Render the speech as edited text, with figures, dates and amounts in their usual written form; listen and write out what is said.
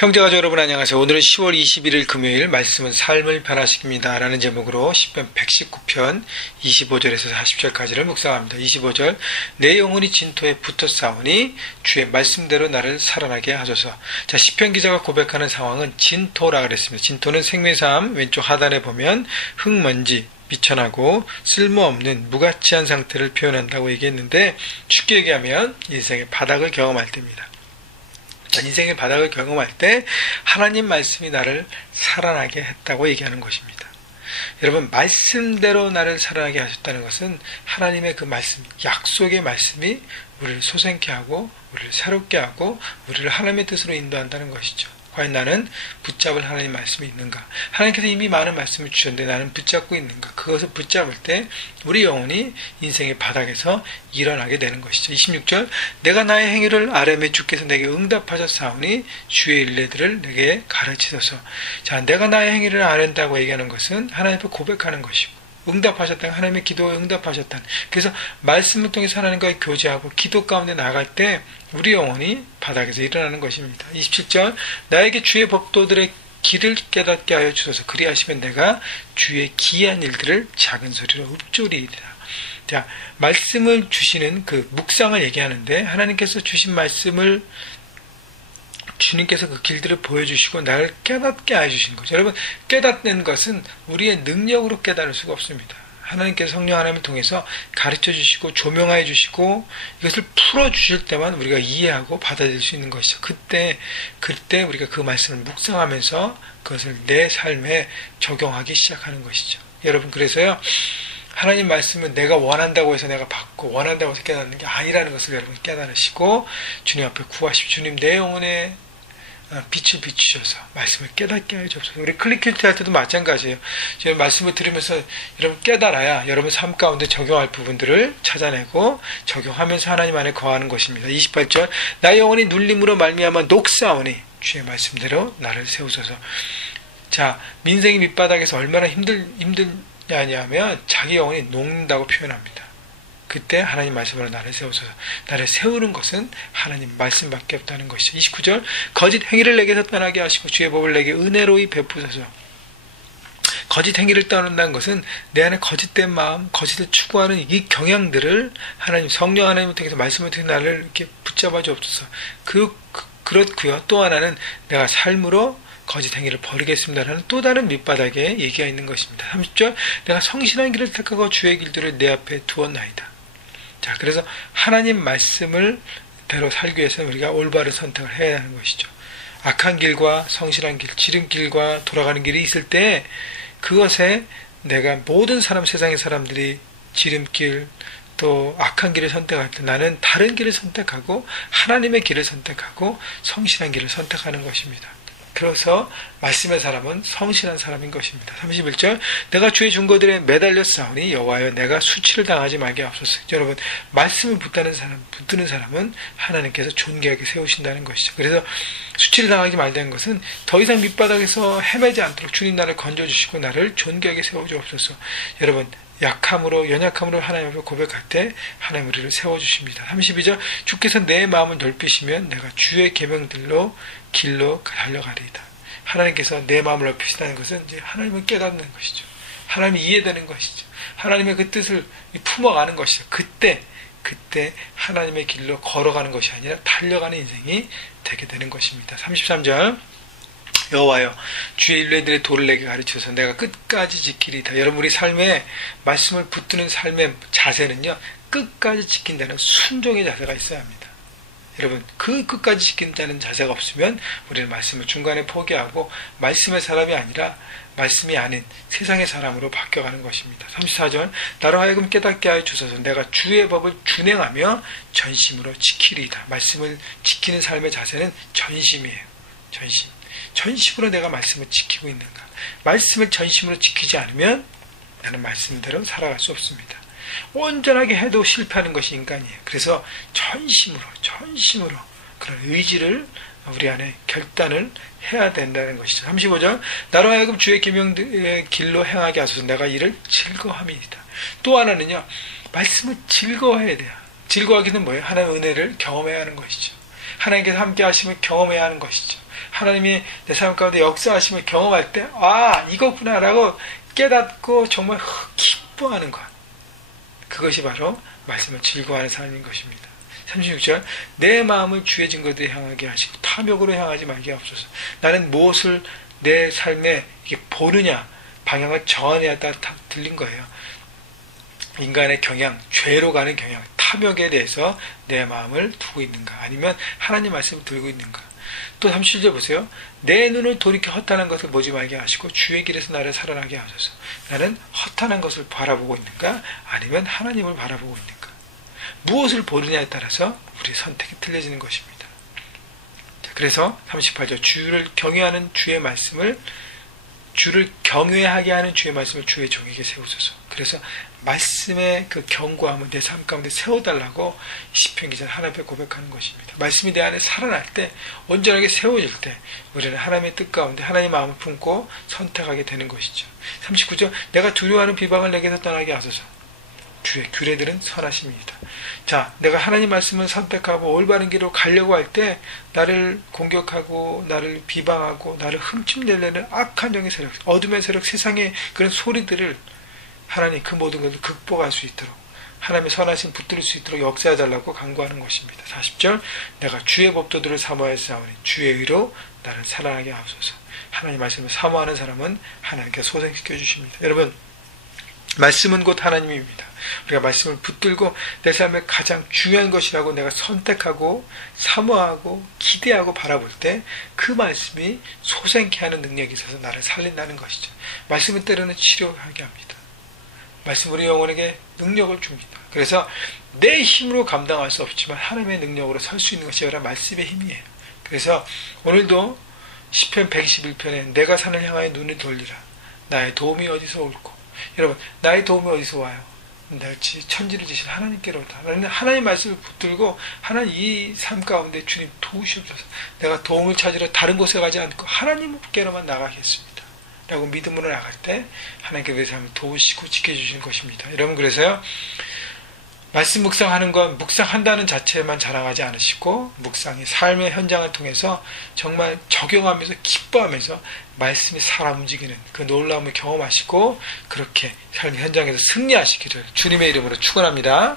형제가족 여러분 안녕하세요. 오늘은 10월 21일 금요일 말씀은 삶을 변화시킵니다 라는 제목으로 시편 119편 25절에서 40절까지를 묵상합니다. 25절 내 영혼이 진토에 붙어 싸우니 주의 말씀대로 나를 살아나게 하소서. 자, 시편 기자가 고백하는 상황은 진토라 그랬습니다. 진토는 생매사함 왼쪽 하단에 보면 흙먼지 미천하고 쓸모없는 무가치한 상태를 표현한다고 얘기했는데 쉽게 얘기하면 인생의 바닥을 경험할 때입니다. 인생의 바닥을 경험할 때 하나님 말씀이 나를 살아나게 했다고 얘기하는 것입니다. 여러분, 말씀대로 나를 살아나게 하셨다는 것은 하나님의 그 말씀, 약속의 말씀이 우리를 솟아나게 하고 우리를 새롭게 하고 우리를 하나님의 뜻으로 인도한다는 것이죠. 과연 나는 붙잡을 하나님 말씀이 있는가? 하나님께서 이미 많은 말씀을 주셨는데 나는 붙잡고 있는가? 그것을 붙잡을 때 우리 영혼이 인생의 바닥에서 일어나게 되는 것이죠. 26절 내가 나의 행위를 아뢰매 주께서 내게 응답하셨사오니 주의 일례들을 내게 가르치소서. 자, 내가 나의 행위를 아뢰는다고 얘기하는 것은 하나님 앞에 고백하는 것이고 응답하셨다는 하나님의 기도에 응답하셨다는, 그래서 말씀을 통해서 하나님과의 교제하고 기도 가운데 나갈 때 우리 영혼이 바닥에서 일어나는 것입니다. 27절 나에게 주의 법도들의 길을 깨닫게 하여 주소서. 그리하시면 내가 주의 기이한 일들을 작은 소리로 읊조리이다. 자, 말씀을 주시는 그 묵상을 얘기하는데 하나님께서 주신 말씀을 주님께서 그 길들을 보여주시고 나를 깨닫게 해주신 거죠. 여러분, 깨닫는 것은 우리의 능력으로 깨달을 수가 없습니다. 하나님께서 성령 하나님을 통해서 가르쳐 주시고 조명해 주시고 이것을 풀어 주실 때만 우리가 이해하고 받아들일 수 있는 것이죠. 그때 우리가 그 말씀을 묵상하면서 그것을 내 삶에 적용하기 시작하는 것이죠. 여러분, 그래서요, 하나님 말씀은 내가 원한다고 해서 내가 받고 원한다고 해서 깨닫는 게 아니라는 것을 여러분 깨달으시고 주님 앞에 구하십시오. 주님, 내 영혼에 빛을 비추셔서 말씀을 깨닫게 하여 주옵소서. 우리 클릭큐티 할 때도 마찬가지예요. 제가 말씀을 들으면서 여러분 깨달아야 여러분 삶 가운데 적용할 부분들을 찾아내고 적용하면서 하나님 안에 거하는 것입니다. 28절 나의 영혼이 눌림으로 말미암아 녹사오니 주의 말씀대로 나를 세우소서. 자, 민생이 밑바닥에서 얼마나 힘들냐면 자기 영혼이 녹는다고 표현합니다. 그때 하나님 말씀으로 나를 세우소서. 나를 세우는 것은 하나님 말씀밖에 없다는 것이죠. 29절 거짓 행위를 내게서 떠나게 하시고 주의 법을 내게 은혜로이 베푸소서. 거짓 행위를 떠난다는 것은 내 안에 거짓된 마음, 거짓을 추구하는 이 경향들을 하나님, 성령 하나님을 통해서 말씀을 통해서 나를 이렇게 붙잡아 주옵소서. 그렇고요. 또 하나는 내가 삶으로 거짓 행위를 버리겠습니다라는 또 다른 밑바닥에 얘기가 있는 것입니다. 30절 내가 성실한 길을 택하고 주의 길들을 내 앞에 두었나이다. 자, 그래서 하나님 말씀을 대로 살기 위해서는 우리가 올바른 선택을 해야 하는 것이죠. 악한 길과 성실한 길, 지름길과 돌아가는 길이 있을 때 그것에 내가 모든 세상의 사람들이 지름길 또 악한 길을 선택할 때 나는 다른 길을 선택하고 하나님의 길을 선택하고 성실한 길을 선택하는 것입니다. 그래서 말씀의 사람은 성실한 사람인 것입니다. 31절 내가 주의 중고들에 매달려 싸우니 여호와여 내가 수치를 당하지 말게 하옵소서. 여러분, 말씀을 붙드는 사람은 하나님께서 존귀하게 세우신다는 것이죠. 그래서 수치를 당하지 말다는 것은 더 이상 밑바닥에서 헤매지 않도록 주님 나를 건져주시고 나를 존귀하게 세워주옵소서. 여러분, 연약함으로 하나님 앞에 고백할 때 하나님 우리를 세워주십니다. 32절 주께서 내 마음을 넓히시면 내가 주의 계명들로 길로 달려가리이다. 하나님께서 내 마음을 넓히시다는 것은 이제 하나님을 깨닫는 것이죠. 하나님이 이해되는 것이죠. 하나님의 그 뜻을 품어가는 것이죠. 그때 하나님의 길로 걸어가는 것이 아니라 달려가는 인생이 되게 되는 것입니다. 33절 여호와여 주의 일례들의 도를 내게 가르쳐서 내가 끝까지 지키리이다. 여러분, 우리 삶에 말씀을 붙드는 삶의 자세는요, 끝까지 지킨다는 순종의 자세가 있어야 합니다. 여러분, 그 끝까지 지킨다는 자세가 없으면 우리는 말씀을 중간에 포기하고 말씀의 사람이 아니라 말씀이 아닌 세상의 사람으로 바뀌어가는 것입니다. 34절 나로 하여금 깨닫게 하여 주소서. 내가 주의 법을 준행하며 전심으로 지키리이다. 말씀을 지키는 삶의 자세는 전심이에요. 전심으로 내가 말씀을 지키고 있는가. 말씀을 전심으로 지키지 않으면 나는 말씀대로 살아갈 수 없습니다. 온전하게 해도 실패하는 것이 인간이에요. 그래서 전심으로 그런 의지를 우리 안에 결단을 해야 된다는 것이죠. 35절 나로 하여금 주의 계명의 길로 행하게 하소서. 내가 이를 즐거워함이니이다. 또 하나는요, 말씀을 즐거워해야 돼요. 즐거워하기는 뭐예요? 하나님의 은혜를 경험해야 하는 것이죠. 하나님께서 함께 하시면 경험해야 하는 것이죠. 하나님이 내 삶 가운데 역사하시면 경험할 때 이거구나라고 깨닫고 정말 기뻐하는 것. 그것이 바로 말씀을 즐거워하는 삶인 것입니다. 36절 내 마음을 주의 증거들에 향하게 하시고 탐욕으로 향하지 말게 하옵소서. 나는 무엇을 내 삶에 이렇게 보느냐 방향을 정하느냐에 따라 들린 거예요. 인간의 경향, 죄로 가는 경향, 탐욕에 대해서 내 마음을 두고 있는가 아니면 하나님 말씀을 들고 있는가. 또 37절 보세요. 내 눈을 돌이켜 허탄한 것을 보지 말게 하시고 주의 길에서 나를 살아나게 하소서. 나는 허탄한 것을 바라보고 있는가 아니면 하나님을 바라보고 있는가. 무엇을 보느냐에 따라서 우리의 선택이 틀려지는 것입니다. 그래서 38절 주를 경외하는 주의 말씀을 주를 경외하게 하는 주의 말씀을 주의 종에게 세우소서. 그래서 말씀의 그 견고함을 내 삶 가운데 세워달라고 시편 기자는 하나님 앞에 고백하는 것입니다. 말씀이 내 안에 살아날 때 온전하게 세워질 때 우리는 하나님의 뜻 가운데 하나님의 마음을 품고 선택하게 되는 것이죠. 39절 내가 두려워하는 비방을 내게서 떠나게 하소서. 주의 규례들은 선하심이다. 자, 내가 하나님 말씀을 선택하고 올바른 길로 가려고 할 때 나를 공격하고 나를 비방하고 나를 흠집내려는 악한 영의 세력, 어둠의 세력, 세상의 그런 소리들을 하나님 그 모든 것을 극복할 수 있도록 하나님의 선하심 붙들 수 있도록 역사해달라고 간구하는 것입니다. 40절 내가 주의 법도들을 사모하였사오니 주의 의로 나를 살아나게 하소서. 하나님 말씀을 사모하는 사람은 하나님께서 소생시켜 주십니다. 여러분 말씀은 곧 하나님입니다. 우리가 말씀을 붙들고 내 삶의 가장 중요한 것이라고 내가 선택하고 사모하고 기대하고 바라볼 때 그 말씀이 소생케 하는 능력이 있어서 나를 살린다는 것이죠. 말씀은 때로는 치료하게 합니다. 말씀 우리 영혼에게 능력을 줍니다. 그래서 내 힘으로 감당할 수 없지만 하나님의 능력으로 설 수 있는 것이 바로 말씀의 힘이에요. 그래서 오늘도 시편 121편에 내가 산을 향하여 눈을 돌리라. 나의 도움이 어디서 올고. 여러분 나의 도움이 어디서 와요? 천지를 지신 하나님께로다. 하나님 말씀을 붙들고 하나님 이 삶 가운데 주님 도우시옵소서. 내가 도움을 찾으러 다른 곳에 가지 않고 하나님께로만 나가겠습니다. 라고 믿음으로 나갈 때 하나님께서 내 삶을 도우시고 지켜주시는 것입니다. 여러분 그래서요 말씀 묵상하는 건 묵상한다는 자체만 자랑하지 않으시고 묵상이 삶의 현장을 통해서 정말 적용하면서 기뻐하면서 말씀이 사람 움직이는 그 놀라움을 경험하시고 그렇게 삶의 현장에서 승리하시기를 주님의 이름으로 축원합니다.